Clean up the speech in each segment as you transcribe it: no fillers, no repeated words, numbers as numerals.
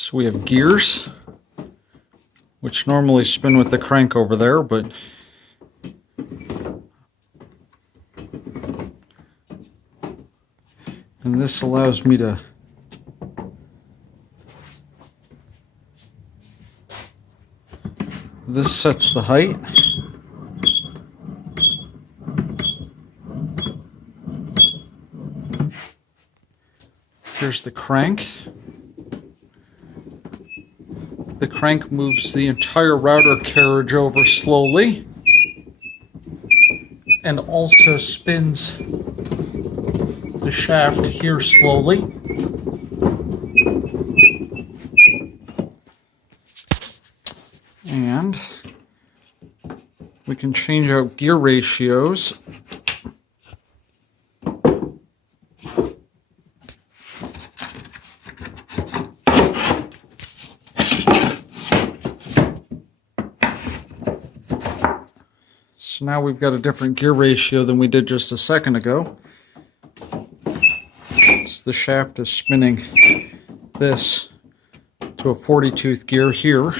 So we have gears, which normally spin with the crank over there, but and this allows me to this sets the height. Here's the crank. The crank moves the entire router carriage over slowly and also spins the shaft here slowly. And we can change out gear ratios. So now we've got a different gear ratio than we did just a second ago. So the shaft is spinning this to a 40-tooth gear here.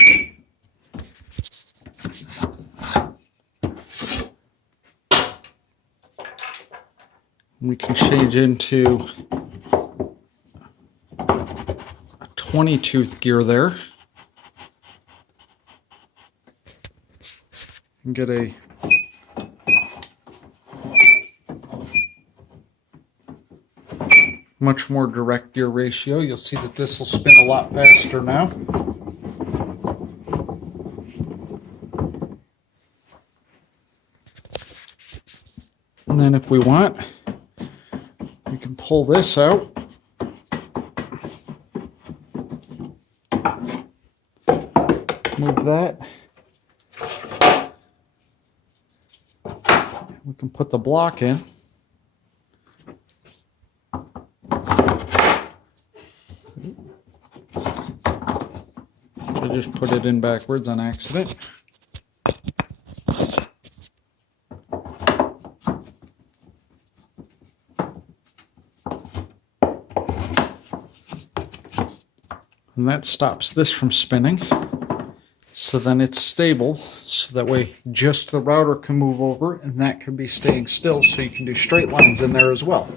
We can change into a 20-tooth gear there and get a much more direct gear ratio. You'll see that this will spin a lot faster now. And then if we want, we can pull this out. Move that. We can put the block in. I just put it in backwards on accident. And that stops this from spinning. So then it's stable, so that way just the router can move over and that can be staying still, so you can do straight lines in there as well.